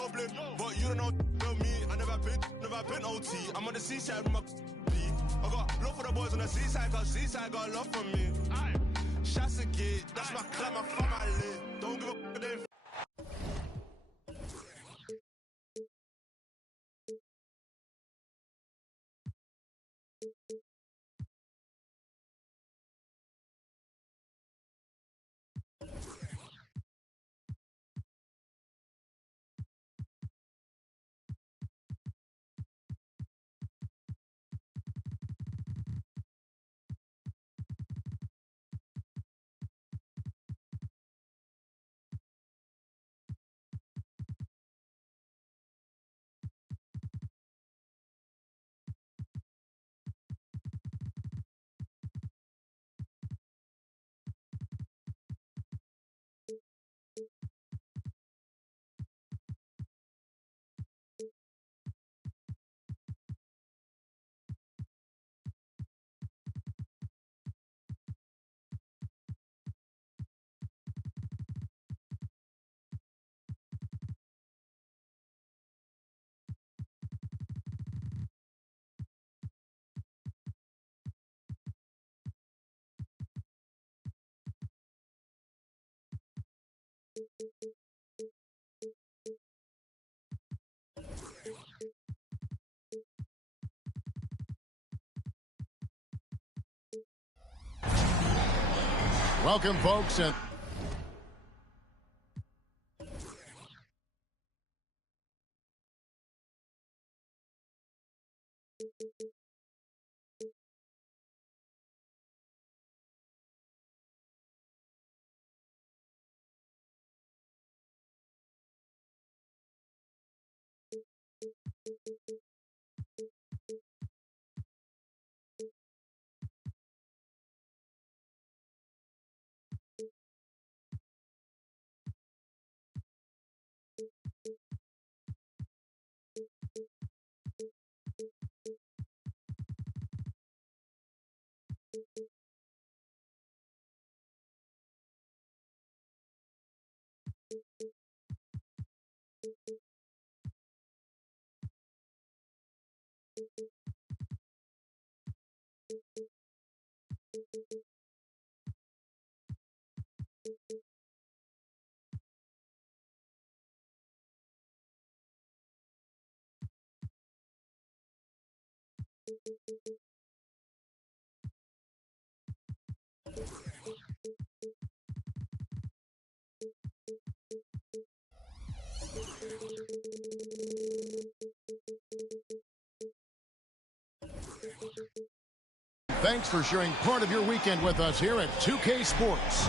Dublin, but you don't know me. I never been OT. I'm on the seaside with my beat. I got love for the boys on the seaside, cause seaside got love for me. Shots a gate, that's my club, my fam, my lit. Don't give a f***. Welcome, folks. Thanks for sharing part of your weekend with us here at 2K Sports.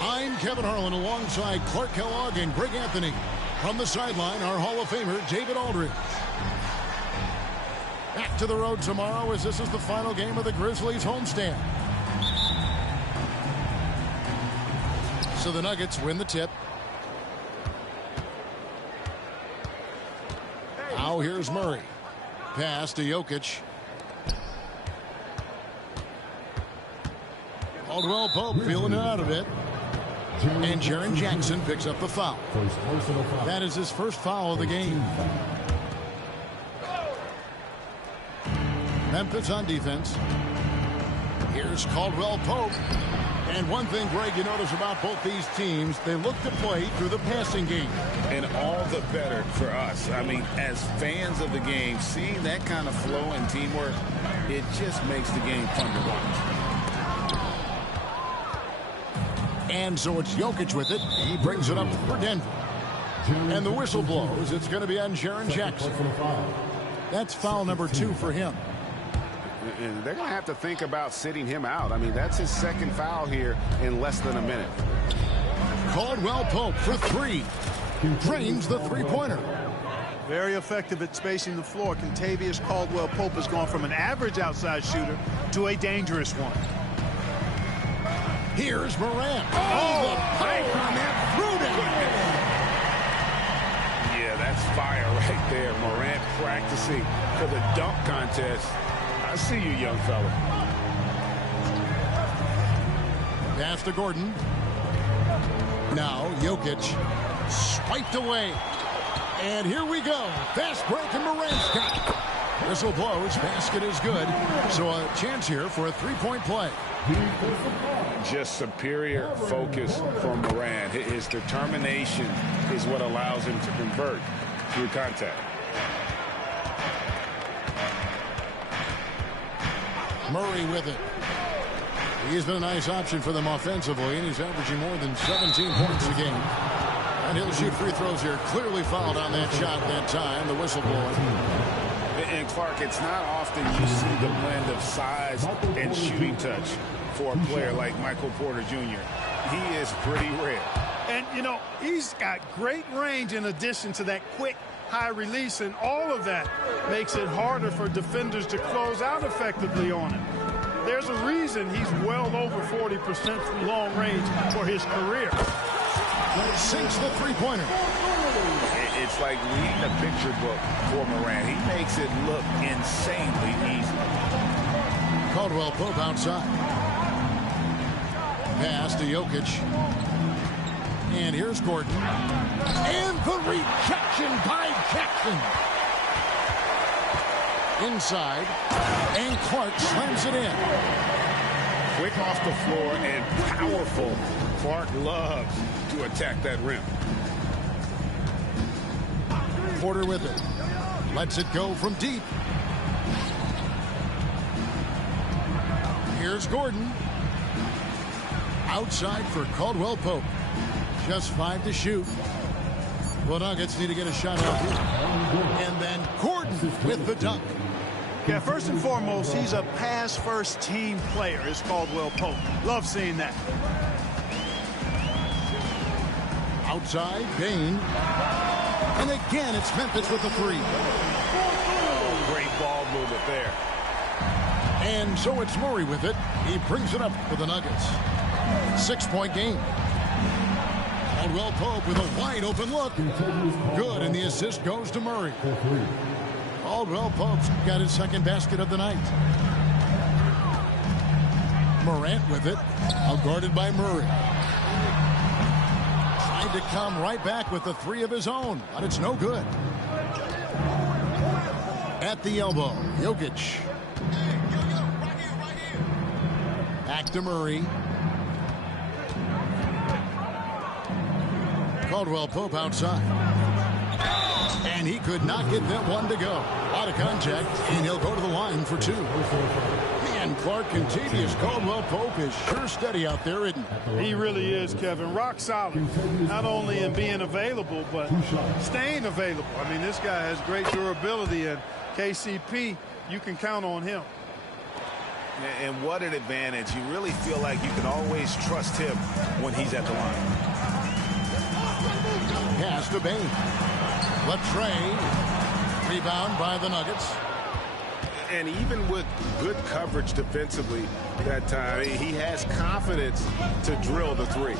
I'm Kevin Harlan alongside Clark Kellogg and Greg Anthony. From the sideline, our Hall of Famer, David Aldridge. Back to the road tomorrow as this is the final game of the Grizzlies homestand. So the Nuggets win the tip. Now here's Murray. Pass to Jokic. Caldwell Pope feeling it out of it. And Jaren Jackson picks up the foul. That is his first foul of the game. Memphis on defense. Here's Caldwell Pope. And one thing, Greg, you notice about both these teams, they look to play through the passing game. And all the better for us. I mean, as fans of the game, seeing that kind of flow and teamwork, it just makes the game fun to watch. And so it's Jokic with it. He brings it up for Denver. And the whistle blows. It's going to be on Jaren Jackson. That's foul number 2 for him. And they're going to have to think about sitting him out. I mean, that's his second foul here in less than a minute. Caldwell Pope for 3. Drains the three-pointer. Very effective at spacing the floor. Kentavious Caldwell Pope has gone from an average outside shooter to a dangerous one. Here's Morant. Oh, the bank on that threw down. Yeah, that's fire right there. Morant practicing for the dunk contest. I see you, young fella. Pass to Gordon. Now Jokic swiped away. And here we go. Fast break and Morant's got it. Whistle blows. Basket is good. So a chance here for a three-point play. Just superior focus from Morant. His determination is what allows him to convert through contact. Murray with it. He's been a nice option for them offensively, and he's averaging more than 17 points a game. And he'll shoot free throws here. Clearly fouled on that shot that time. The whistle blowing. And Clark, it's not often you see the blend of size and shooting touch for a player like Michael Porter Jr. He is pretty rare. And, you know, he's got great range in addition to that quick, high release, and all of that makes it harder for defenders to close out effectively on him. There's a reason he's well over 40% from long range for his career. Sinks the three-pointer. It's like reading a picture book for Morant. He makes it look insanely easy. Caldwell Pope outside. Pass to Jokic. And here's Gordon. And the rejection by Jackson. Inside. And Clark slams it in. Quick off the floor and powerful. Clark loves to attack that rim. Porter with it. Lets it go from deep. Here's Gordon. Outside for Caldwell Pope. Just 5 to shoot. Well, Nuggets need to get a shot out here. And then Gordon with the dunk. Yeah, first and foremost, he's a pass-first team player, is Caldwell Pope. Love seeing that. Outside, Bain. And again, it's Memphis with the three. Oh, great ball movement there. And so it's Murray with it. He brings it up for the Nuggets. 6-point game. Caldwell Pope with a wide open look. Good, and the assist goes to Murray. Caldwell Pope's got his second basket of the night. Morant with it. Outguarded by Murray. Tried to come right back with the three of his own, but it's no good. At the elbow, Jokic. Back to Murray. Caldwell Pope outside. And he could not get that one to go. Out of contact, and he'll go to the line for two. Man, Clark, contagious. Caldwell Pope is sure steady out there, isn't he? He really is, Kevin. Rock solid. Not only in being available, but staying available. I mean, this guy has great durability, and KCP, you can count on him. And what an advantage. You really feel like you can always trust him when he's at the line. Pass to Bain. Latrey. Rebound by the Nuggets. And even with good coverage defensively that time, he has confidence to drill the three.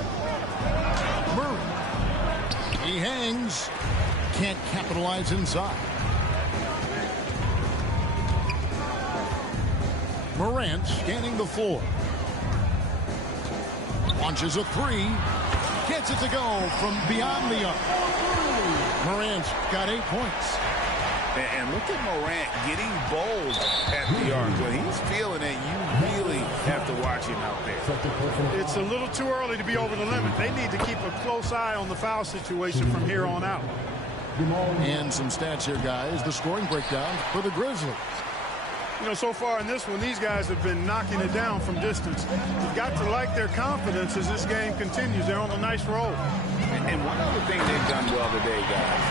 Murray. He hangs. Can't capitalize inside. Morant scanning the floor. Launches a three. Gets it to go from beyond the arc. Morant's got 8 points. And look at Morant getting bold at the arc. When he's feeling it, you really have to watch him out there. It's a little too early to be over the limit. They need to keep a close eye on the foul situation from here on out. And some stats here, guys. The scoring breakdown for the Grizzlies. You know, so far in this one, these guys have been knocking it down from distance. You've got to like their confidence as this game continues. They're on a nice roll. And one other thing they've done well today, guys,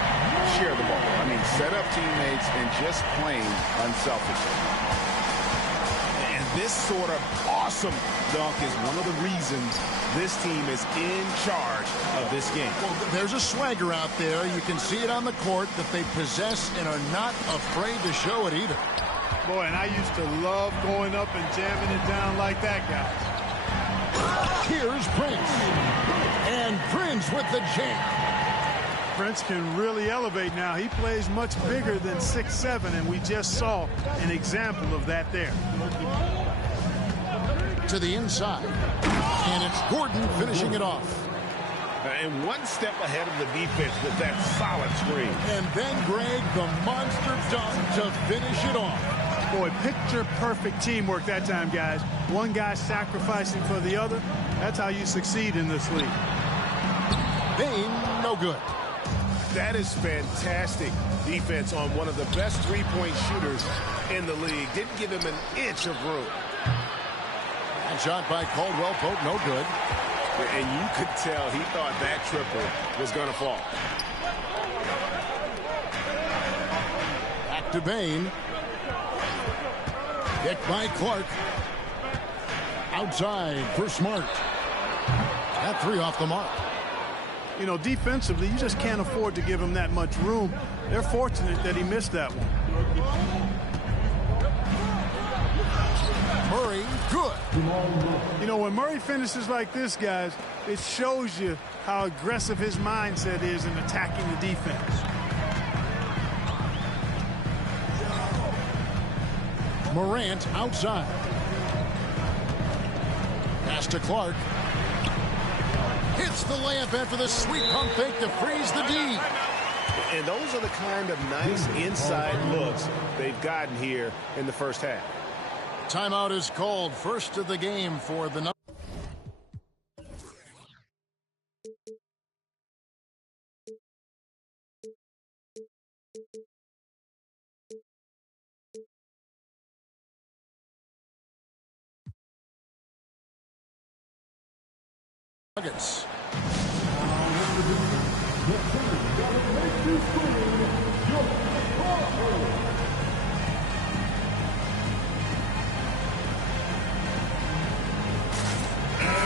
share the ball. I mean, set up teammates and just playing unselfishly. And this sort of awesome dunk is one of the reasons this team is in charge of this game. Well, there's a swagger out there. You can see it on the court that they possess and are not afraid to show it either. Boy, and I used to love going up and jamming it down like that, guys. Here's Prince. And Prince with the jam. Prince can really elevate now. He plays much bigger than 6'7", and we just saw an example of that there. To the inside. And it's Gordon finishing it off. and one step ahead of the defense with that solid screen. And then, Greg, the monster dunk to finish it off. Boy, picture-perfect teamwork that time, guys. One guy sacrificing for the other. That's how you succeed in this league. Bain, no good. That is fantastic defense on one of the best three-point shooters in the league. Didn't give him an inch of room. And shot by Caldwell Pope, no good. And you could tell he thought that triple was going to fall. Back to Bain. Picked by Clark. Outside for Smart. That three off the mark. You know, defensively, you just can't afford to give him that much room. They're fortunate that he missed that one. Murray, good. You know, when Murray finishes like this, guys, it shows you how aggressive his mindset is in attacking the defense. Morant outside. Pass to Clark. Hits the layup after the sweet pump fake to freeze the D. And those are the kind of nice inside looks they've gotten here in the first half. Timeout is called. First of the game for the Nuggets.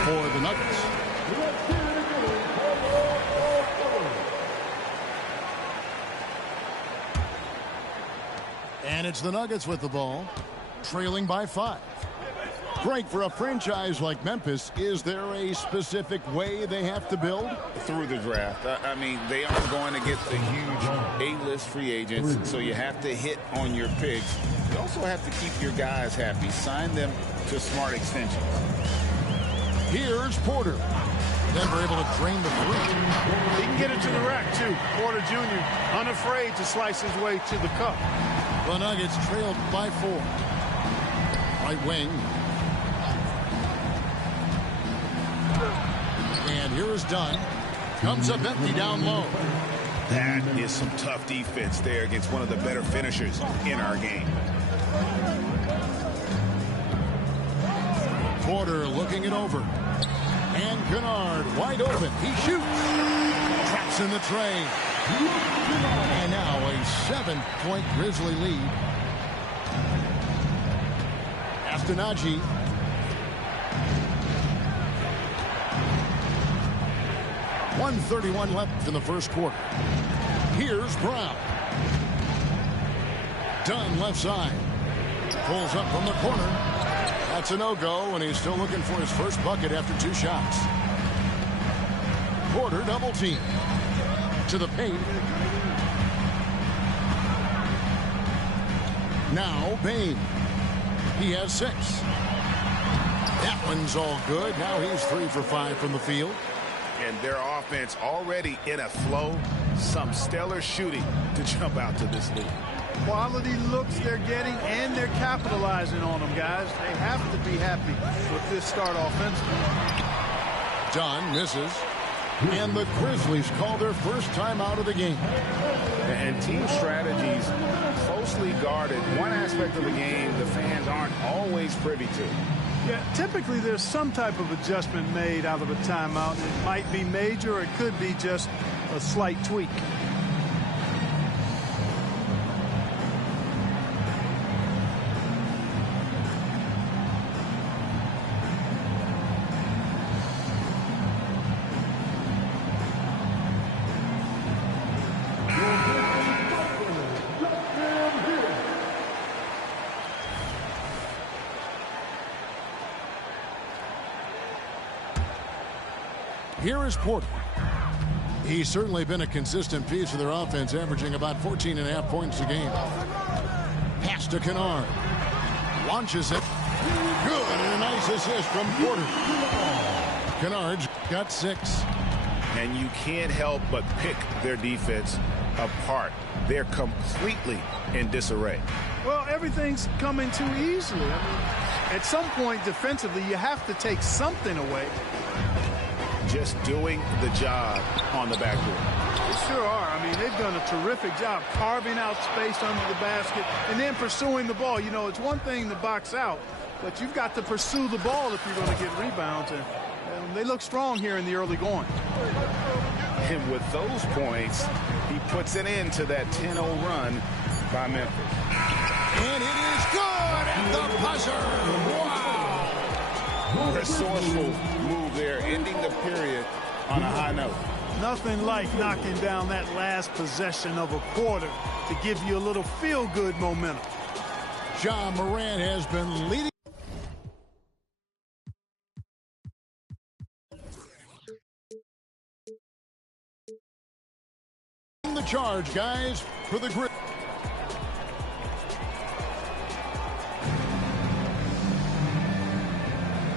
For the Nuggets. And it's the Nuggets with the ball, trailing by 5. Greg, for a franchise like Memphis, is there a specific way they have to build? Through the draft. I mean, they aren't going to get the huge A-list free agents, so you have to hit on your picks. You also have to keep your guys happy. Sign them to smart extensions. Here's Porter. Denver able to drain the three. He can get it to the rack, too. Porter Jr. unafraid to slice his way to the cup. The Nuggets trailed by 4. Right wing. And here is Dunn. Comes up empty down low. That is some tough defense there against one of the better finishers in our game. Porter looking it over. And Kennard wide open. He shoots. Traps in the tray. And now a 7-point Grizzly lead. Astenaji. .131 left in the first quarter. Here's Brown. Dunn left side. Pulls up from the corner. That's a no-go, and he's still looking for his first bucket after 2 shots. Porter double team. To the paint. Now Bain. He has 6. That one's all good. Now he's 3 for 5 from the field. And their offense already in a flow. Some stellar shooting to jump out to this lead. Quality looks they're getting, and they're capitalizing on them, guys. They have to be happy with this start offensively. Dunn misses. And the Grizzlies call their first time out of the game. And team strategies closely guarded. One aspect of the game the fans aren't always privy to. Yeah, typically there's some type of adjustment made out of a timeout. It might be major, or it could be just a slight tweak. Here is Porter. He's certainly been a consistent piece of their offense, averaging about 14.5 points a game. Pass to Kennard. Launches it. Good, and a nice assist from Porter. Kennard's got 6. And you can't help but pick their defense apart. They're completely in disarray. Well, everything's coming too easily. I mean, at some point defensively, you have to take something away. Just doing the job on the backboard. They sure are. I mean, they've done a terrific job carving out space under the basket and then pursuing the ball. You know, it's one thing to box out, but you've got to pursue the ball if you're going to get rebounds. And they look strong here in the early going. And with those points, he puts an end to that 10-0 run by Memphis. And it is good at the buzzer. Wow. Resourceful move there, ending the period on a high note. Nothing like knocking down that last possession of a quarter to give you a little feel-good momentum. Ja Morant has been leading. The charge, guys, for the Grizz.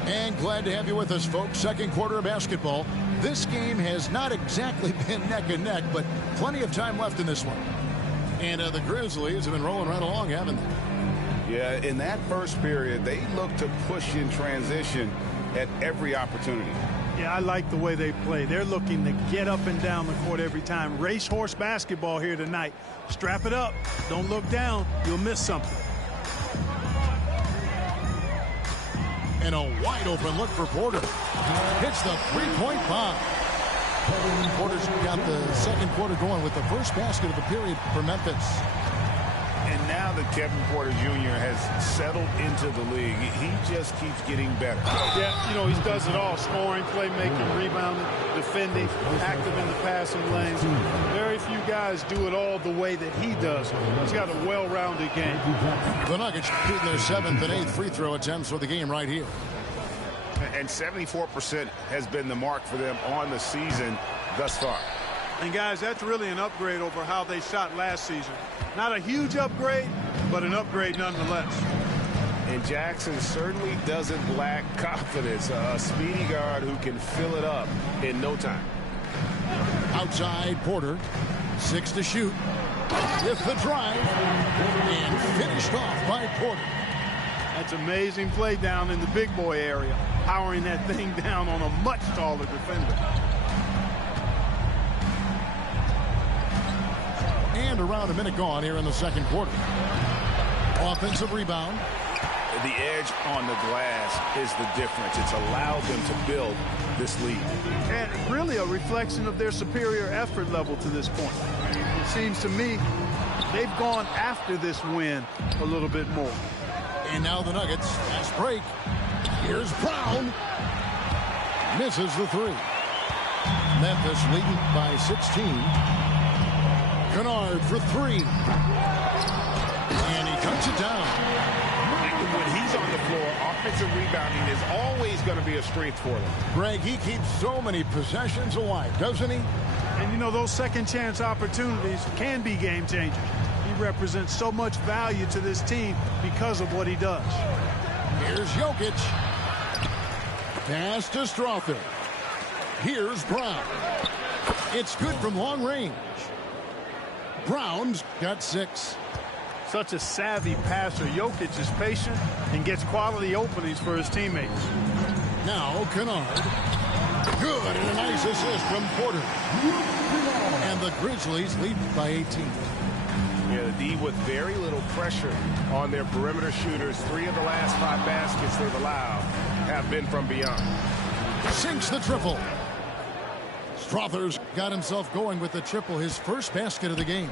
And glad to have you with us, folks. Second quarter of basketball. This game has not exactly been neck and neck, but plenty of time left in this one. And the Grizzlies have been rolling right along, haven't they? Yeah, in that first period, they looked to push in transition at every opportunity. Yeah, I like the way they play. They're looking to get up and down the court every time. Racehorse basketball here tonight. Strap it up. Don't look down. You'll miss something. And a wide open look for Porter. Hits the three-point bomb. Porter's got the second quarter going with the first basket of the period for Memphis. And now that Kevin Porter Jr. has settled into the league, he just keeps getting better. Yeah, you know, he does it all. Scoring, playmaking, rebounding, defending, active in the passing lanes. Very few guys do it all the way that he does. He's got a well-rounded game. The Nuggets shooting their 7th and 8th free throw attempts for the game right here. And 74% has been the mark for them on the season thus far. And, guys, that's really an upgrade over how they shot last season. Not a huge upgrade, but an upgrade nonetheless. And Jackson certainly doesn't lack confidence. A speedy guard who can fill it up in no time. Outside Porter. 6 to shoot. With the drive. And finished off by Porter. That's amazing play down in the big boy area. Powering that thing down on a much taller defender. And around a minute gone here in the second quarter. Offensive rebound. The edge on the glass is the difference. It's allowed them to build this lead. And really a reflection of their superior effort level to this point. It seems to me they've gone after this win a little bit more. And now the Nuggets. Fast break. Here's Brown. Misses the three. Memphis leading by 16. Kennard for three. And he cuts it down. When he's on the floor, offensive rebounding is always going to be a strength for them. Greg, he keeps so many possessions alive, doesn't he? And, you know, those second chance opportunities can be game changers. He represents so much value to this team because of what he does. Here's Jokic. Pass to Strother. Here's Brown. It's good from long range. Brown's got 6. Such a savvy passer. Jokic is patient and gets quality openings for his teammates. Now Kennard. Good, and a nice assist from Porter. And the Grizzlies lead by 18. Yeah, the D with very little pressure on their perimeter shooters. 3 of the last 5 baskets they've allowed have been from beyond. Sinks the triple. Strother's got himself going with the triple, his first basket of the game.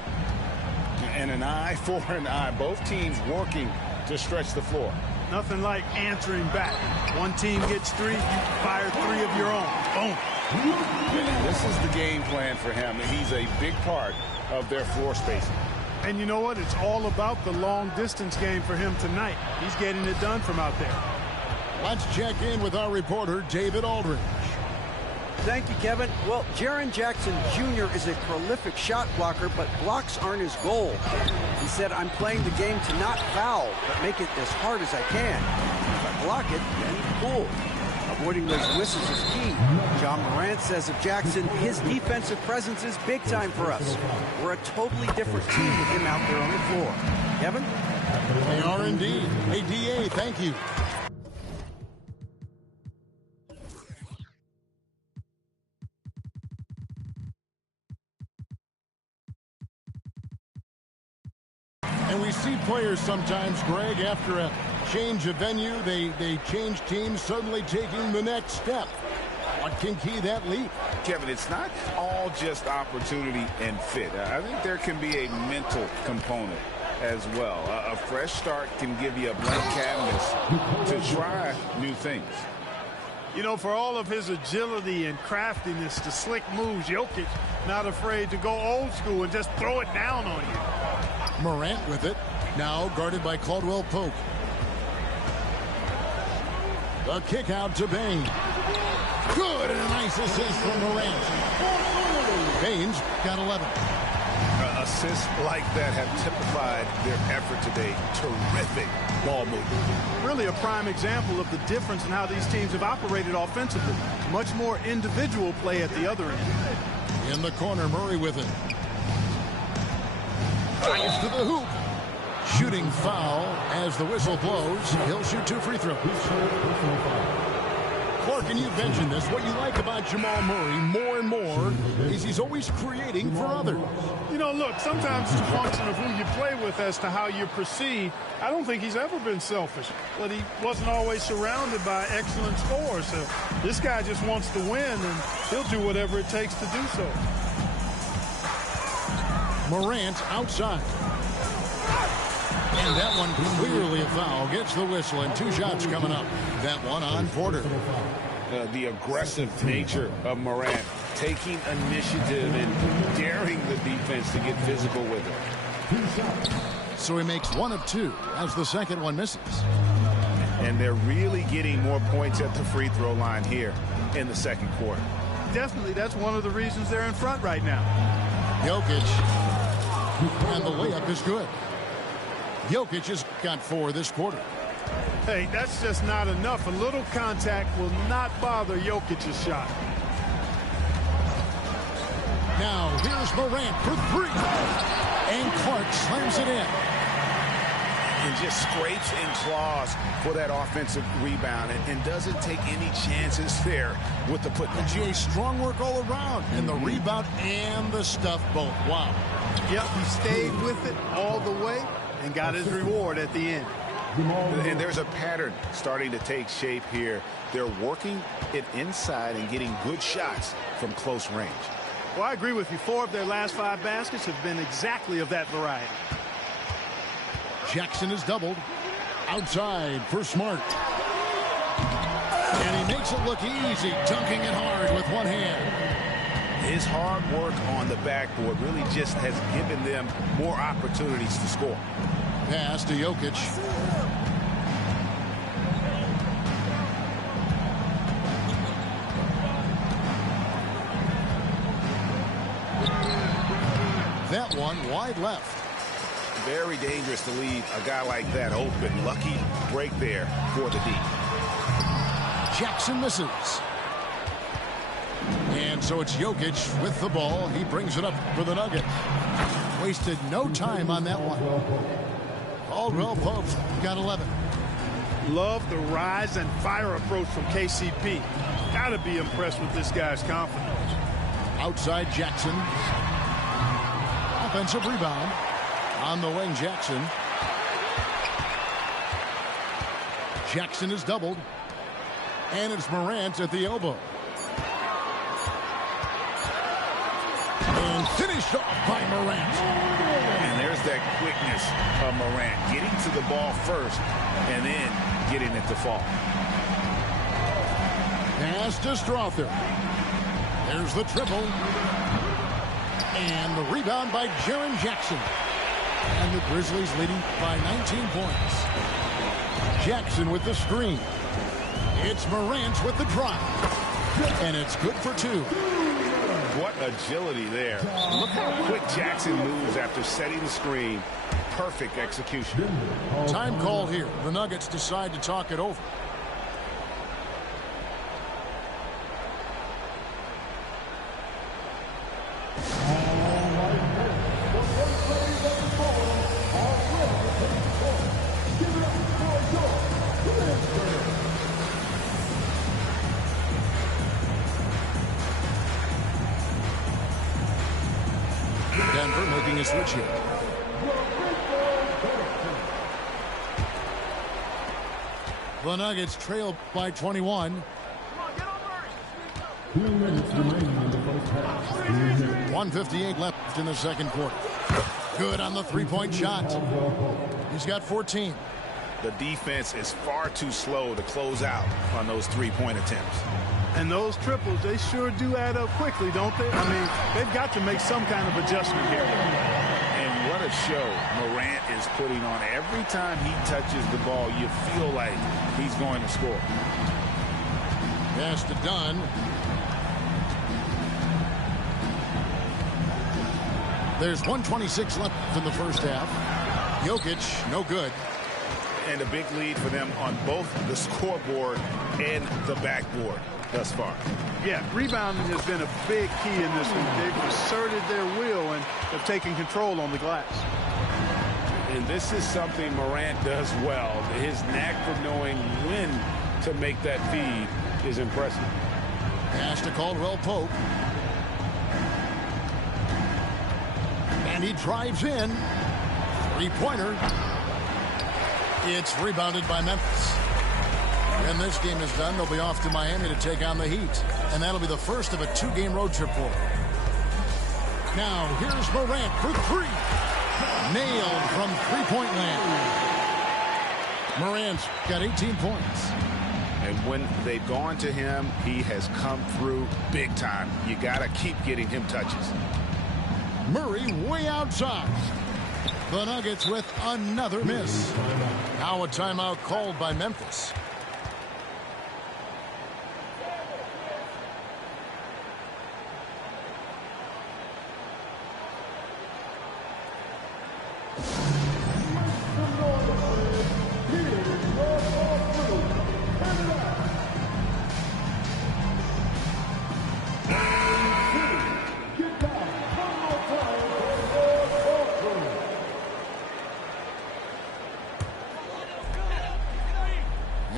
And an eye for an eye. Both teams working to stretch the floor. Nothing like answering back. One team gets 3, you fire 3 of your own. Boom. This is the game plan for him. He's a big part of their floor spacing. And you know what? It's all about the long distance game for him tonight. He's getting it done from out there. Let's check in with our reporter, David Aldridge. Thank you, Kevin. Well, Jaren Jackson Jr. is a prolific shot blocker, but blocks aren't his goal. He said, I'm playing the game to not foul, but make it as hard as I can. If I block it, then cool. Avoiding those whistles is key. John Morant says of Jackson, his defensive presence is big time for us. We're a totally different team with him out there on the floor. Kevin? They are indeed. Hey, DA, thank you. And we see players sometimes, Greg, after a change of venue, they change teams, suddenly taking the next step. What can key that leap? Kevin, it's not all just opportunity and fit. I think there can be a mental component as well. A fresh start can give you a blank canvas to try new things. You know, for all of his agility and craftiness, the slick moves, Jokic not afraid to go old school and just throw it down on you. Morant with it. Now guarded by Caldwell Pope. The kick out to Bain. Good, and a nice assist from Morant. Bain's got 11. Assists like that have typified their effort today. Terrific ball movement. Really a prime example of the difference in how these teams have operated offensively. Much more individual play at the other end. In the corner, Murray with it. Drives to the hoop. Shooting foul as the whistle blows. He'll shoot 2 free throws. Clark, and you mentioned this. What you like about Jamal Murray more and more is he's always creating for others. You know, look, sometimes it's a function of who you play with as to how you're perceived. I don't think he's ever been selfish, but he wasn't always surrounded by excellent scores. So this guy just wants to win, and he'll do whatever it takes to do so. Morant outside. And that one clearly a foul. Gets the whistle, and 2 shots coming up. That one on Porter. The aggressive nature of Morant, taking initiative and daring the defense to get physical with it. So he makes 1 of 2 as the second one misses. And they're really getting more points at the free throw line here in the second quarter. Definitely, that's one of the reasons they're in front right now. Jokic. And the layup is good. Jokic has got 4 this quarter. Hey, that's just not enough. A little contact will not bother Jokic's shot. Now, here's Morant for 3. And Clark slams it in. And just scrapes and claws for that offensive rebound and doesn't take any chances there with the putback. GA, strong work all around. And the rebound and the stuff both. Wow. Yep, he stayed with it all the way and got his reward at the end. And there's a pattern starting to take shape here. They're working it inside and getting good shots from close range. Well, I agree with you. 4 of their last 5 baskets have been exactly of that variety. Jackson is doubled. Outside for Smart. And he makes it look easy, dunking it hard with one hand. His hard work on the backboard really just has given them more opportunities to score. Pass to Jokic. That one wide left. Very dangerous to leave a guy like that open. Lucky break there for the D. Jackson misses. And so it's Jokic with the ball. He brings it up for the Nuggets. Wasted no time on that one. Caldwell Pope's got 11. Love the rise and fire approach from KCP. Gotta be impressed with this guy's confidence. Outside Jackson. Offensive rebound. On the wing, Jackson. Jackson is doubled. And it's Morant at the elbow. And finished off by Morant. And there's that quickness of Morant. Getting to the ball first and then getting it to fall. Pass to Strother. There's the triple. And the rebound by Jaren Jackson. And the Grizzlies leading by 19 points. Jackson with the screen. It's Morant with the drive. And it's good for 2. What agility there. Look how quick Jackson moves after setting the screen. Perfect execution. Time call here. The Nuggets decide to talk it over. making a switch here. The Nuggets trail by 21. 1:58 left in the second quarter. Good on the three-point shot. He's got 14. The defense is far too slow to close out on those three-point attempts. And those triples, they sure do add up quickly, don't they? I mean, they've got to make some kind of adjustment here. And what a show Morant is putting on. Every time he touches the ball, you feel like he's going to score. Pass to Dunn. There's 1:26 left in the first half. Jokic, no good. And a big lead for them on both the scoreboard and the backboard thus far. Yeah, rebounding has been a big key in this one. They've asserted their will and have taken control on the glass. And this is something Morant does well. His knack for knowing when to make that feed is impressive. Pass to Caldwell Pope. And he drives in. Three-pointer. It's rebounded by Memphis. When this game is done, they'll be off to Miami to take on the Heat. And that'll be the first of a two-game road trip for them. Now, here's Morant for three. Nailed from three-point land. Morant's got 18 points. And when they've gone to him, he has come through big time. You got to keep getting him touches. Murray way outside. The Nuggets with another miss. Now a timeout called by Memphis.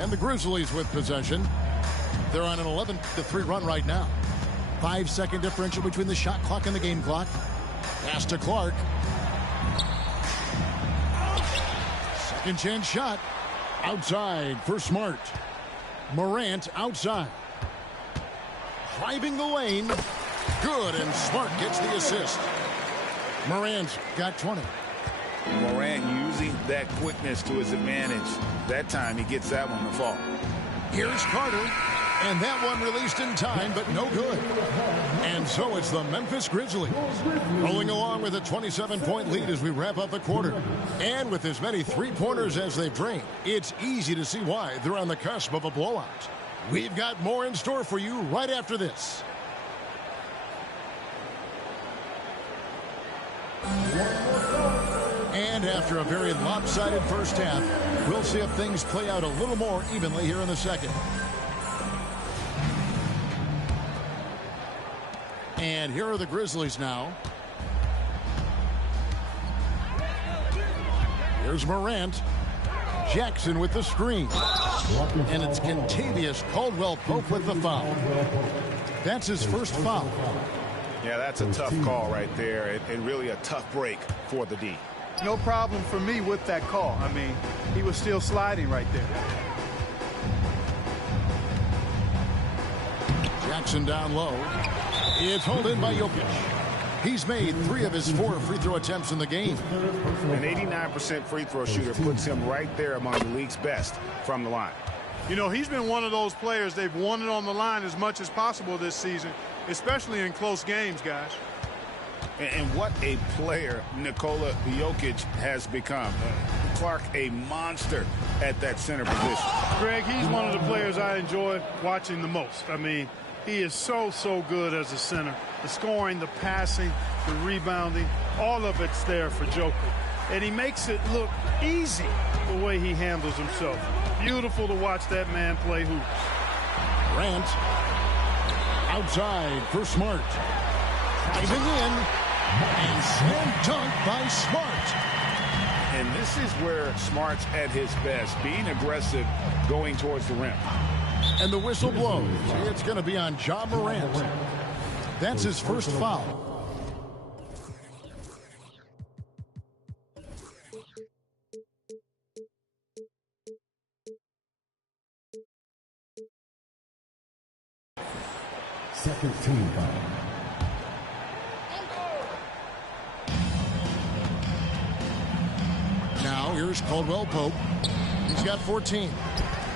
And the Grizzlies with possession. They're on an 11-3 run right now. 5-second differential between the shot clock and the game clock. Pass to Clark. Second chance shot. Outside for Smart. Morant outside. Driving the lane. Good, and Smart gets the assist. Morant's got 20. Morant using that quickness to his advantage. That time he gets that one to fall. Here's Carter, and that one released in time, but no good. And so it's the Memphis Grizzlies rolling along with a 27-point lead as we wrap up the quarter. And with as many three-pointers as they've drained, it's easy to see why they're on the cusp of a blowout. We've got more in store for you right after this. And after a very lopsided first half, we'll see if things play out a little more evenly here in the second. And here are the Grizzlies now. Here's Morant. Jackson with the screen. And it's Kentavious Caldwell-Pope with the foul. That's his first foul. Yeah, that's a tough call right there, and really a tough break for the D. No problem for me with that call. I mean, he was still sliding right there. Jackson down low. It's hauled in by Jokic. He's made 3 of his 4 free throw attempts in the game. An 89% free throw shooter puts him right there among the league's best from the line. You know, he's been one of those players they've wanted on the line as much as possible this season, especially in close games, guys. And what a player Nikola Jokic has become. Clark, a monster at that center position. Greg, he's one of the players I enjoy watching the most. I mean, he is so good as a center. The scoring, the passing, the rebounding, all of it's there for Joker. And he makes it look easy the way he handles himself. Beautiful to watch that man play hoops. Grant outside for Smart. Driving in. And slam dunk by Smart. And this is where Smart's at his best, being aggressive, going towards the rim. And the whistle blows. It's going to be on Ja Morant. That's his first foul. Second team foul. Now here's Caldwell Pope. He's got 14.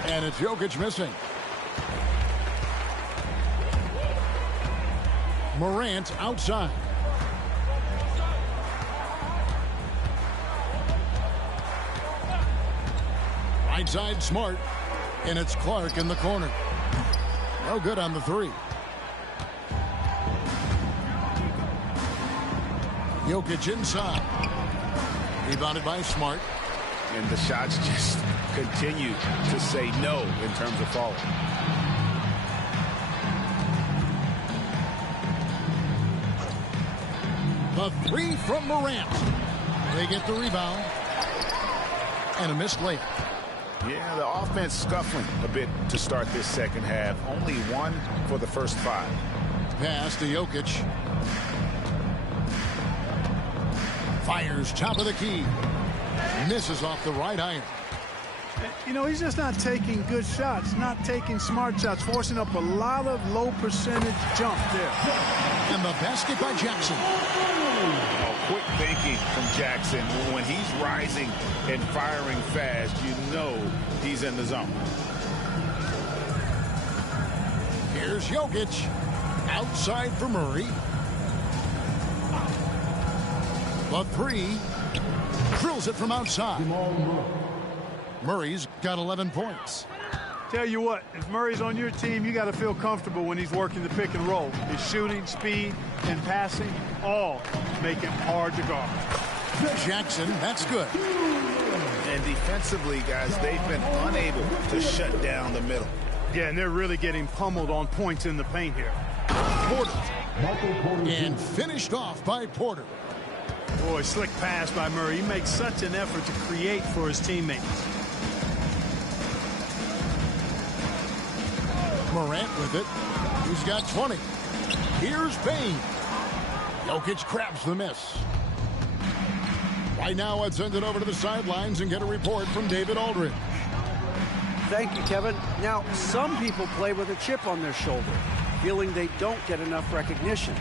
And it's Jokic missing. Morant outside. Right side Smart. And it's Clark in the corner. No good on the three. Jokic inside. Rebounded by Smart. And the shots just continue to say no in terms of falling. The three from Morant. They get the rebound. And a missed layup. Yeah, the offense scuffling a bit to start this second half. Only one for the first 5. Pass to Jokic. Fires top of the key. Misses off the right iron. You know, he's just not taking good shots, not taking smart shots, forcing up a lot of low percentage jump there. And the basket by Jackson. Oh, quick thinking from Jackson. When he's rising and firing fast, you know he's in the zone. Here's Jokic. Outside for Murray. The three. Drills it from outside. Murray's got 11 points. Tell you what, if Murray's on your team, you got to feel comfortable when he's working the pick and roll. His shooting, speed, and passing all make him hard to guard. Jackson, that's good. And defensively, guys, they've been unable to shut down the middle. Yeah, and they're really getting pummeled on points in the paint here. Porter. And finished off by Porter. Boy, slick pass by Murray. He makes such an effort to create for his teammates. Morant with it. He's got 20. Here's Payne. Jokic grabs the miss. Right now, let's send it over to the sidelines and get a report from David Aldridge. Thank you, Kevin. Now, some people play with a chip on their shoulder, feeling they don't get enough recognition.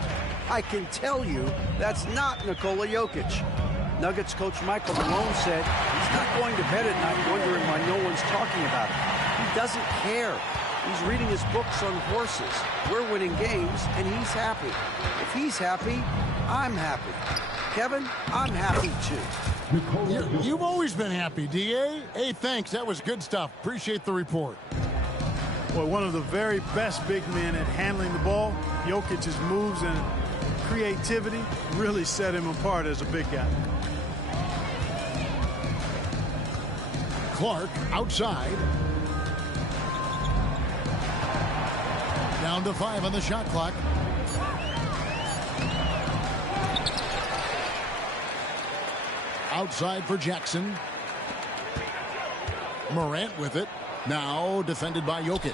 I can tell you that's not Nikola Jokic. Nuggets coach Michael Malone said he's not going to bed at night wondering why no one's talking about it. He doesn't care. He's reading his books on horses. We're winning games, and he's happy. If he's happy, I'm happy. Kevin, I'm happy too. You've always been happy, D.A. Hey, thanks. That was good stuff. Appreciate the report. Well, one of the very best big men at handling the ball. Jokic's moves and creativity really set him apart as a big guy. Clark outside. Down to 5 on the shot clock. Outside for Jackson. Morant with it. Now defended by Jokic.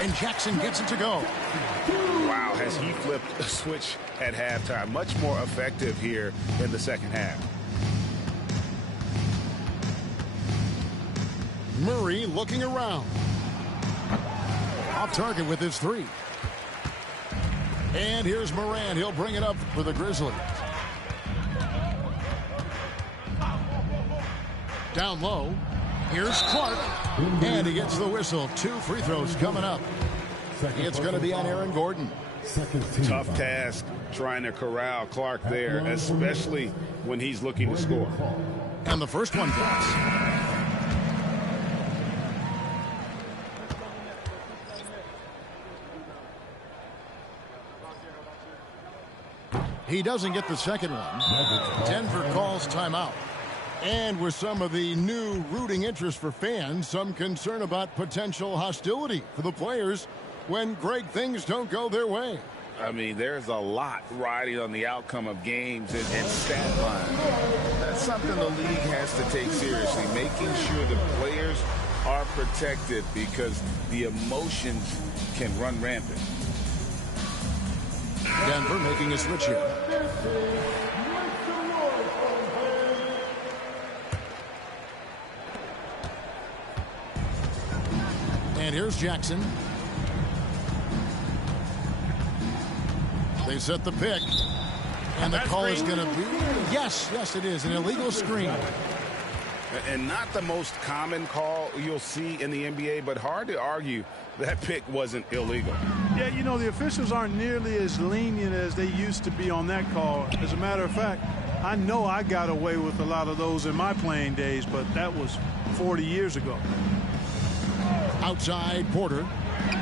And Jackson gets it to go. Wow, has he flipped a switch at halftime. Much more effective here in the second half. Murray looking around. Off target with his three. And here's Morant. He'll bring it up for the Grizzlies. Down low. Here's Clark. And he gets the whistle. 2 free throws coming up. It's going to be on Aaron Gordon. Tough task trying to corral Clark there, especially when he's looking to score. And the first one goes. He doesn't get the second one. Denver calls timeout. And with some of the new rooting interest for fans, some concern about potential hostility for the players when great things don't go their way. I mean, there's a lot riding on the outcome of games and stat lines. That's something the league has to take seriously, making sure the players are protected because the emotions can run rampant. Denver making a switch here. And here's Jackson. They set the pick. And the call is going to be, yes, it is, an illegal screen. And not the most common call you'll see in the NBA, but hard to argue that pick wasn't illegal. Yeah, you know, the officials aren't nearly as lenient as they used to be on that call. As a matter of fact, I know I got away with a lot of those in my playing days, but that was 40 years ago. Outside Porter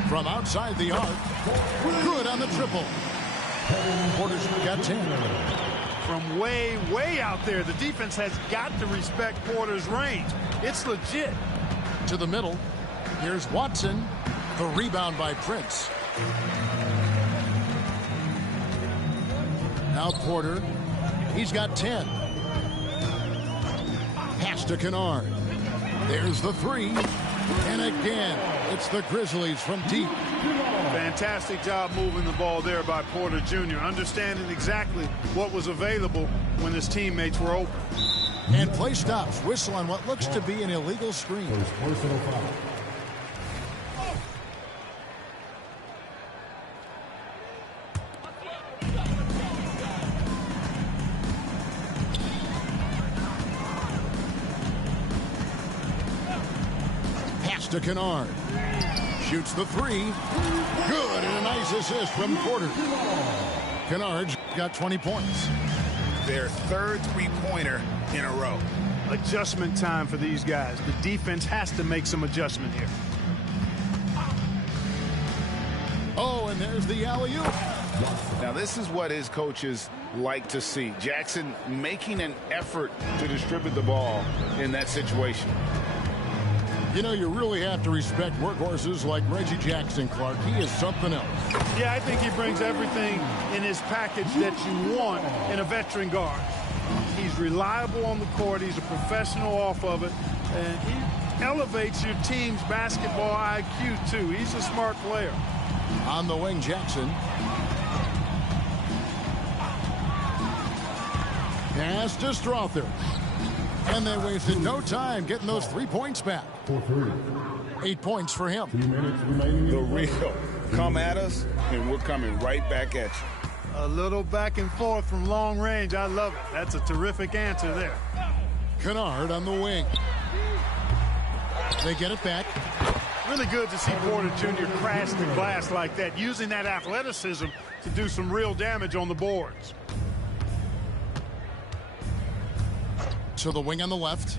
from outside the arc. Good on the triple. Porter's got 10. From way, way out there, the defense has got to respect Porter's range. It's legit. To the middle. Here's Watson. The rebound by Prince. Now Porter. He's got 10. Pass to Kennard. There's the three. And again, it's the Grizzlies from deep. Fantastic job moving the ball there by Porter Jr., understanding exactly what was available when his teammates were open. And play stops. Whistle on what looks to be an illegal screen. Pass to Kennard. Shoots the three. Good, and a nice assist from Porter. Kennard's got 20 points. Their third three-pointer in a row. Adjustment time for these guys. The defense has to make some adjustment here. Oh, and there's the alley-oop. Now, this is what his coaches like to see. Jackson making an effort to distribute the ball in that situation. You know, you really have to respect workhorses like Reggie Jackson, Clark. He is something else. Yeah, I think he brings everything in his package that you want in a veteran guard. He's reliable on the court. He's a professional off of it. And he elevates your team's basketball IQ, too. He's a smart player. On the wing, Jackson. Pass to Strother. And they wasted no time getting those 3 points back. 8 points for him. The real come at us, and we're coming right back at you. A little back and forth from long range. I love it. That's a terrific answer there. Kennard on the wing. They get it back. Really good to see Porter Jr. crash the glass like that, using that athleticism to do some real damage on the boards. To the wing on the left.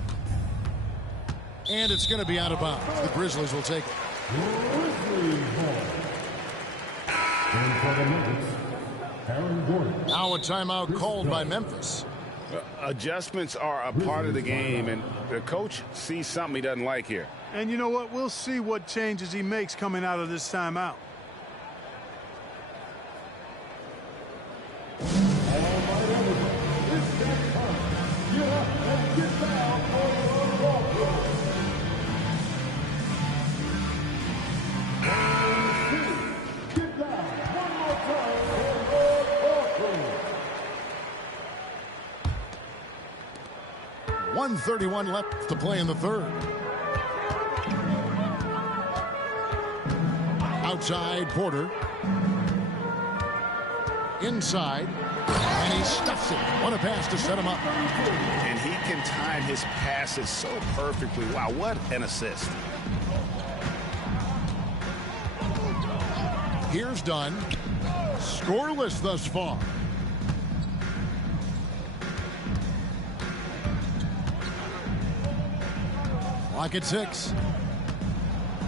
And it's going to be out of bounds. The Grizzlies will take it. Now a timeout called by Memphis. Adjustments are a part of the game, and the coach sees something he doesn't like here. And you know what? We'll see what changes he makes coming out of this timeout. .131 left to play in the third. Outside Porter. Inside. And he stuffs it. What a pass to set him up. And he can time his passes so perfectly. Wow, what an assist. Here's Dunn. Scoreless thus far. Clock at 6.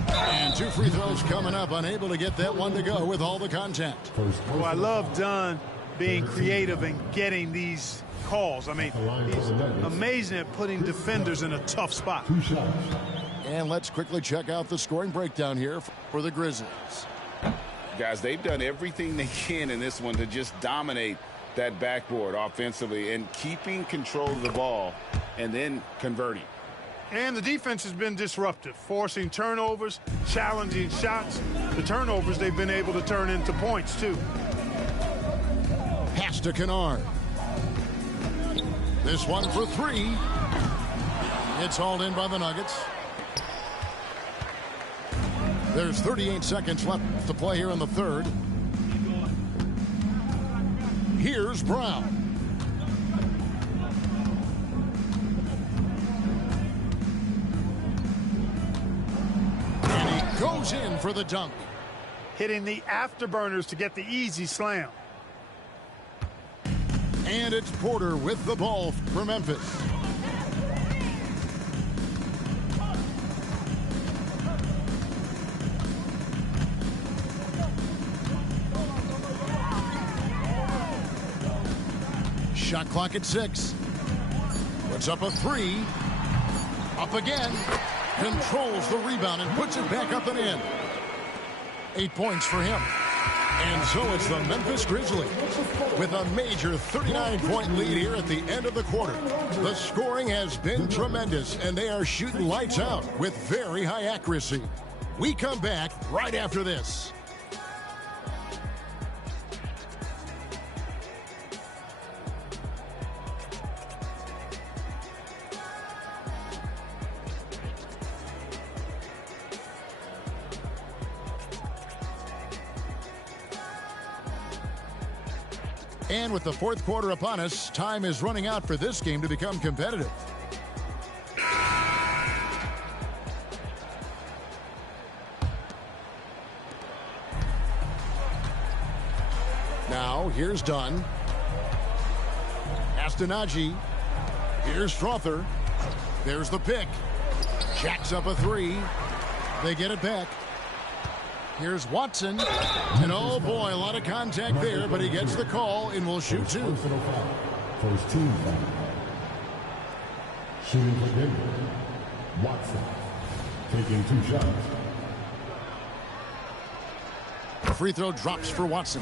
And 2 free throws coming up. Unable to get that one to go with all the contact. Well, I love Dunn being creative and getting these calls. I mean, he's amazing at putting defenders in a tough spot. And let's quickly check out the scoring breakdown here for the Grizzlies. Guys, they've done everything they can in this one to just dominate that backboard offensively and keeping control of the ball and then converting. And the defense has been disruptive, forcing turnovers, challenging shots. The turnovers they've been able to turn into points, too. Pass to Kennard. This one for 3. It's hauled in by the Nuggets. There's 38 seconds left to play here in the third. Here's Brown. And he goes in for the dunk. Hitting the afterburners to get the easy slam. And it's Porter with the ball for Memphis. Shot clock at 6. Puts up a 3. Up again. Controls the rebound and puts it back up and in. 8 points for him. And so it's the Memphis Grizzlies with a major 39-point lead here at the end of the quarter. The scoring has been tremendous, and they are shooting lights out with very high accuracy. We come back right after this. And with the fourth quarter upon us, time is running out for this game to become competitive. Now, here's Dunn. Astonagi. Here's Strother. There's the pick. Jacks up a 3. They get it back. Here's Watson. And oh boy, a lot of contact there, but he gets the call and will shoot 2. First team foul. Shooting for Denver. Watson. Taking 2 shots. The free throw drops for Watson.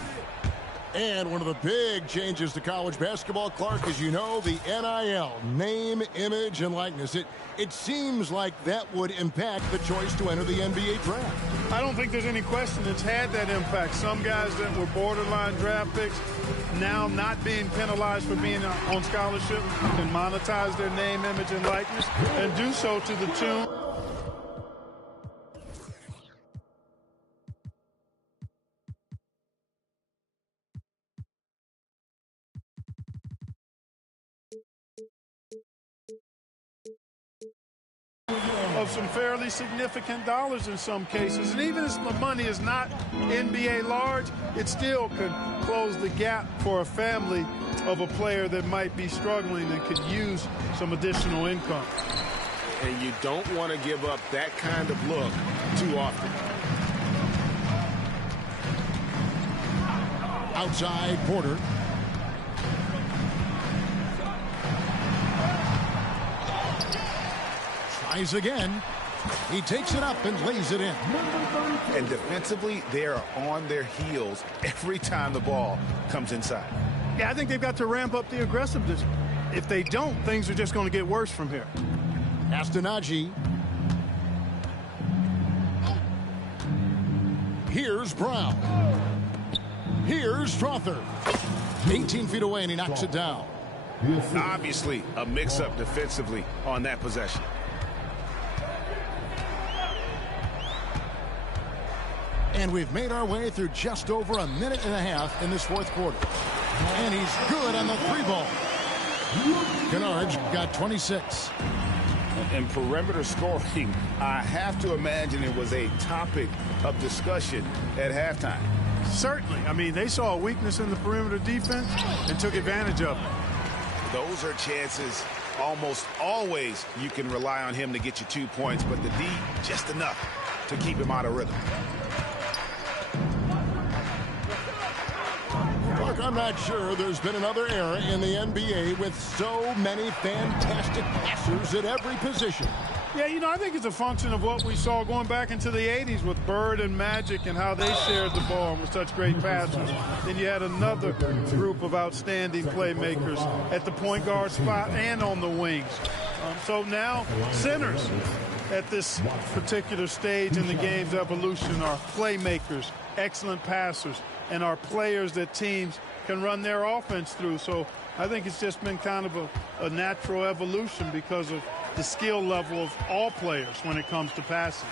And one of the big changes to college basketball, Clark, as you know, the NIL, name, image, and likeness. It seems like that would impact the choice to enter the NBA draft. I don't think there's any question it's had that impact. Some guys that were borderline draft picks now not being penalized for being on scholarship can monetize their name, image, and likeness and do so to the tune. Of some fairly significant dollars in some cases. And even if the money is not NBA large, it still could close the gap for a family of a player that might be struggling and could use some additional income. And you don't want to give up that kind of look too often. Outside Porter. Tries again. He takes it up and lays it in. And defensively, they are on their heels every time the ball comes inside. Yeah, I think they've got to ramp up the aggressiveness. If they don't, things are just going to get worse from here. Astonagi. Here's Brown. Here's Strother. 18 feet away, and he knocks it down. Obviously, a mix-up defensively on that possession. And we've made our way through just over a minute and a half in this fourth quarter. And he's good on the 3-ball. Kennard's got 26. And perimeter scoring, I have to imagine it was a topic of discussion at halftime. Certainly. I mean, they saw a weakness in the perimeter defense and took advantage of it. Those are chances almost always you can rely on him to get you 2 points, but the D, just enough to keep him out of rhythm. Look, I'm not sure there's been another era in the NBA with so many fantastic passers at every position. Yeah, you know, I think it's a function of what we saw going back into the 80s with Bird and Magic and how they shared the ball and were such great passers. Then you had another group of outstanding playmakers at the point guard spot and on the wings. So now centers at this particular stage in the game's evolution are playmakers, excellent passers, and are players that teams can run their offense through. So I think it's just been kind of a natural evolution because of the skill level of all players when it comes to passing.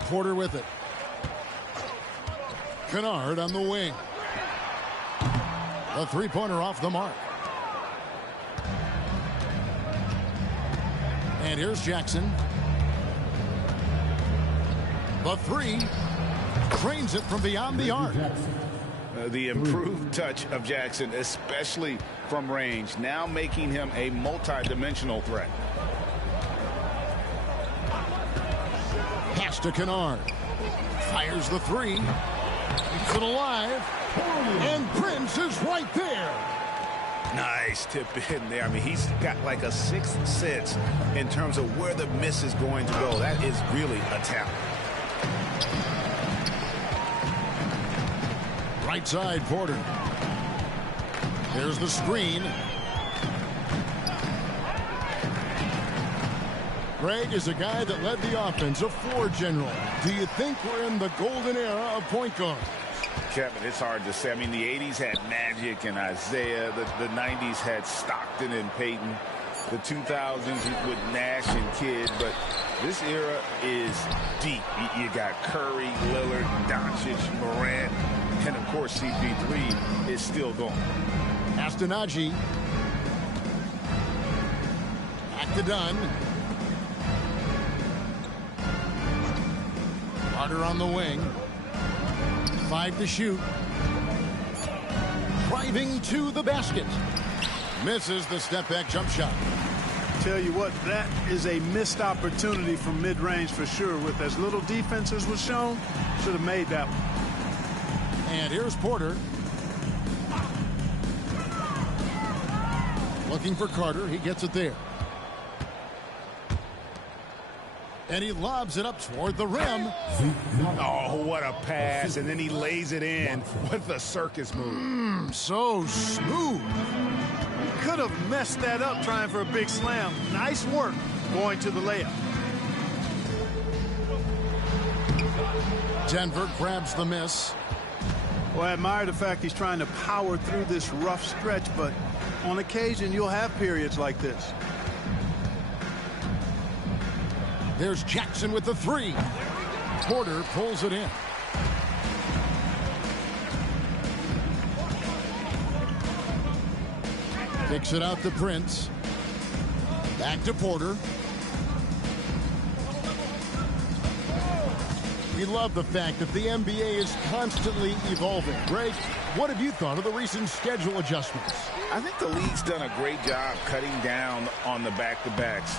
Porter with it. Kennard on the wing. A three-pointer off the mark. And here's Jackson. The three. Trains it from beyond the arc. The improved touch of Jackson, especially from range, now making him a multi-dimensional threat. Pass to Kennard. Fires the three. Keeps it alive. And Prince is right there. Nice tip in there. I mean, he's got like a sixth sense in terms of where the miss is going to go. That is really a talent. Right side, Porter. There's the screen. Greg is a guy that led the offense, a floor general. Do you think we're in the golden era of point guard? Kevin, it's hard to say. I mean, the 80s had Magic and Isaiah. The 90s had Stockton and Peyton. The 2000s with Nash and Kidd. But this era is deep. You got Curry, Lillard, Doncic, Morant, and, of course, CP3 is still going. Astonagi. Back to Dunn. Carter on the wing. 5 to shoot. Driving to the basket. Misses the step-back jump shot. Tell you what, that is a missed opportunity from mid-range for sure. With as little defense as was shown, should have made that one. And here's Porter. Looking for Carter. He gets it there. And he lobs it up toward the rim. Oh, what a pass. And then he lays it in with the circus move. So smooth. Could have messed that up trying for a big slam. Nice work going to the layup. Denver grabs the miss. Well, I admire the fact he's trying to power through this rough stretch, but on occasion you'll have periods like this. There's Jackson with the three. Porter pulls it in. Kicks it out to Prince. Back to Porter. We love the fact that the NBA is constantly evolving. Greg, what have you thought of the recent schedule adjustments? I think the league's done a great job cutting down on the back-to-backs.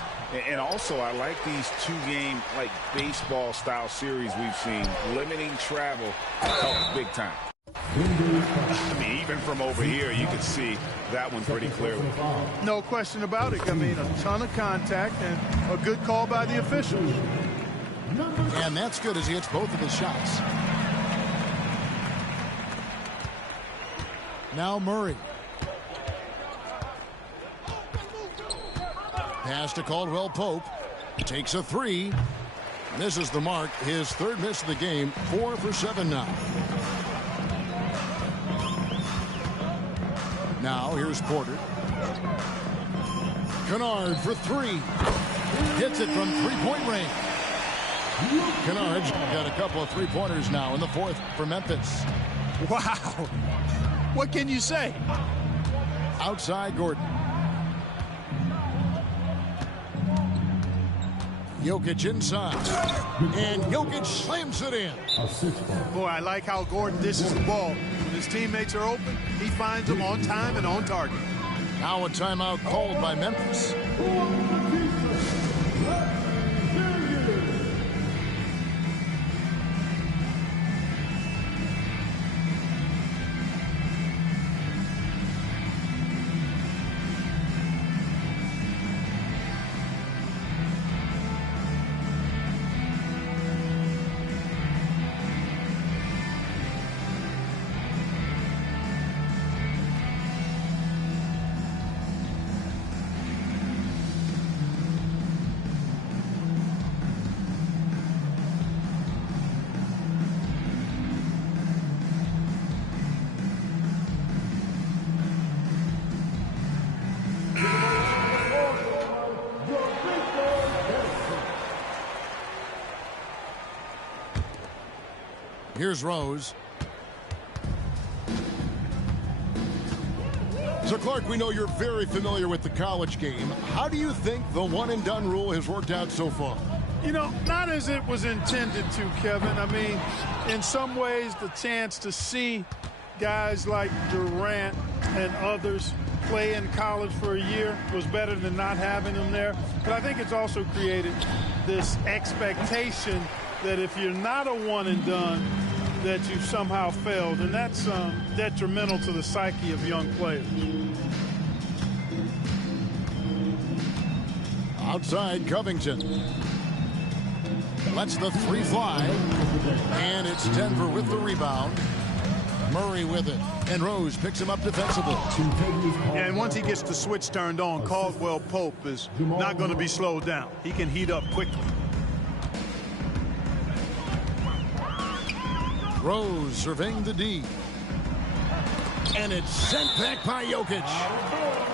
And also, I like these two-game, like, baseball-style series we've seen. Limiting travel helps big time. I mean, even from over here, you can see that one pretty clearly. No question about it. I mean, a ton of contact and a good call by the officials. And that's good as he hits both of his shots. Now Murray. Pass to Caldwell Pope. Takes a three. Misses the mark. His third miss of the game. 4 for 7 now. Now here's Porter. Kennard for three. Hits it from three-point range. Kennard's got a couple of three-pointers now in the fourth for Memphis. Wow. What can you say? Outside Gordon. Jokic inside. And Jokic slams it in. Boy, I like how Gordon dishes the ball. When his teammates are open, he finds them on time and on target. Now a timeout called by Memphis. Here's Rose. So, Clark, we know you're very familiar with the college game. How do you think the one-and-done rule has worked out so far? You know, not as it was intended to, Kevin. I mean, in some ways, the chance to see guys like Durant and others play in college for a year was better than not having them there. But I think it's also created this expectation that if you're not a one-and-done, that you've somehow failed, and that's detrimental to the psyche of young players. Outside, Covington lets the three fly, and it's Denver with the rebound. Murray with it, and Rose picks him up defensively. Yeah, and once he gets the switch turned on, Caldwell Pope is not going to be slowed down. He can heat up quickly. Rose surveying the D. And it's sent back by Jokic.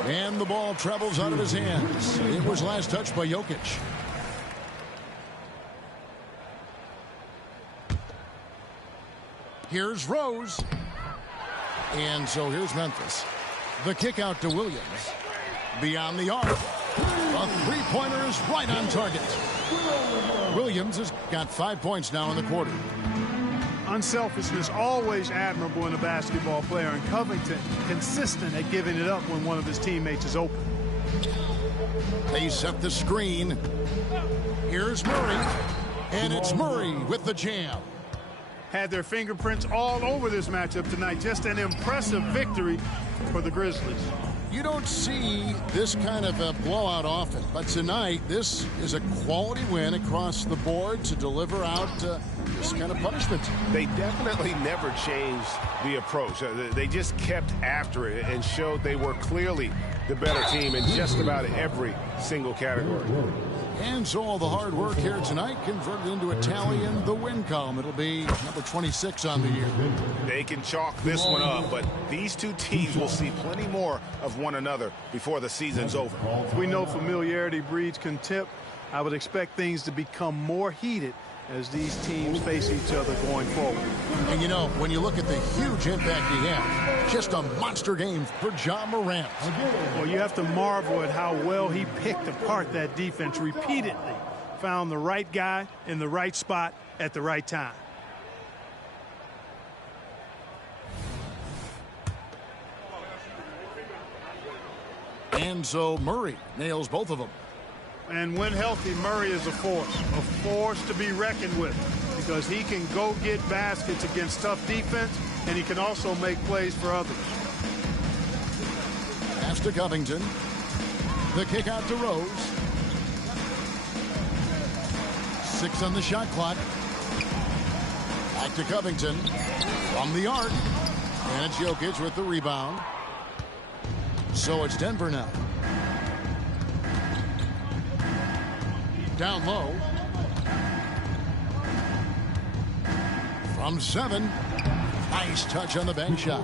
And the ball travels out of his hands. It was last touched by Jokic. Here's Rose. And so here's Memphis. The kick out to Williams. Beyond the arc. A three-pointer is right on target. Williams has got 5 points now in the quarter. Unselfishness, always admirable in a basketball player, and Covington consistent at giving it up when one of his teammates is open. They set the screen. Here's Murray, and it's Murray with the jam. Had their fingerprints all over this matchup tonight. Just an impressive victory for the Grizzlies. You don't see this kind of a blowout often, but tonight this is a quality win across the board to deliver out this kind of punishment. They definitely never changed the approach. They just kept after it and showed they were clearly the better team in just about every single category. And so all the hard work here tonight converted into a tally in the win column. It'll be number 26 on the year. They can chalk this one up, but these two teams will see plenty more of one another before the season's over. We know familiarity breeds contempt. I would expect things to become more heated as these teams face each other going forward. And you know, when you look at the huge impact he had, just a monster game for Ja Morant. Well, you have to marvel at how well he picked apart that defense repeatedly. Found the right guy in the right spot at the right time. And so Murray nails both of them. And when healthy, Murray is a force to be reckoned with, because he can go get baskets against tough defense, and he can also make plays for others. Pass to Covington. The kick out to Rose. 6 on the shot clock. Back to Covington. From the arc. And it's Jokic with the rebound. So it's Denver now. Down low. From 7. Nice touch on the bank shot.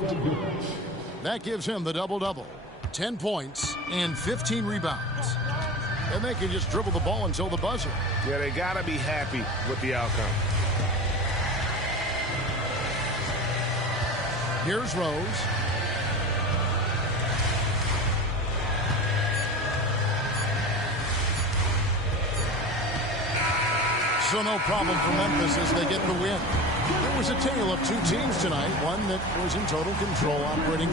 That gives him the double-double. 10 points and 15 rebounds. And they can just dribble the ball until the buzzer. Yeah, they got to be happy with the outcome. Here's Rose. So no problem for Memphis as they get the win. It was a tale of two teams tonight, one that was in total control operating.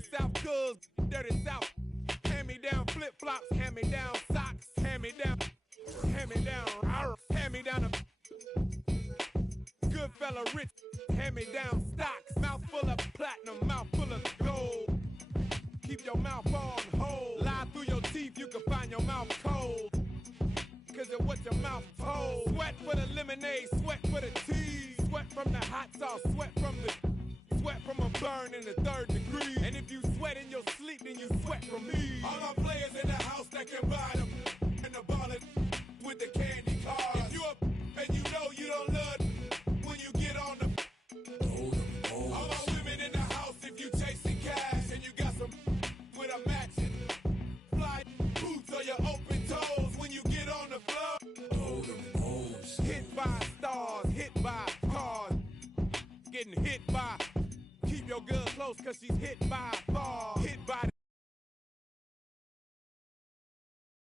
South Cuz, dirty South. Hand me down flip-flops, hand me down socks, hand me down, hand me down a good fella rich, hand me down stocks, mouth full of platinum, mouth full of gold. Keep your mouth on hold. Lie through your teeth, you can find your mouth cold. Cause of what your mouth told. Sweat for the lemonade, sweat for the tea. Sweat from the hot sauce, sweat from a burn in the 3rd degree. And if you sweat in your sleep, then you sweat from me. All my players in the house that can buy them. And the ballers with the candy cars. If you up and you know you don't love when you get on the all my women in the house, if you chasing cash and you got some with a matching fly boots or your open toes when you get on the floor. Hit by stars, hit by cars, getting hit by. Keep close cause she's hit by far.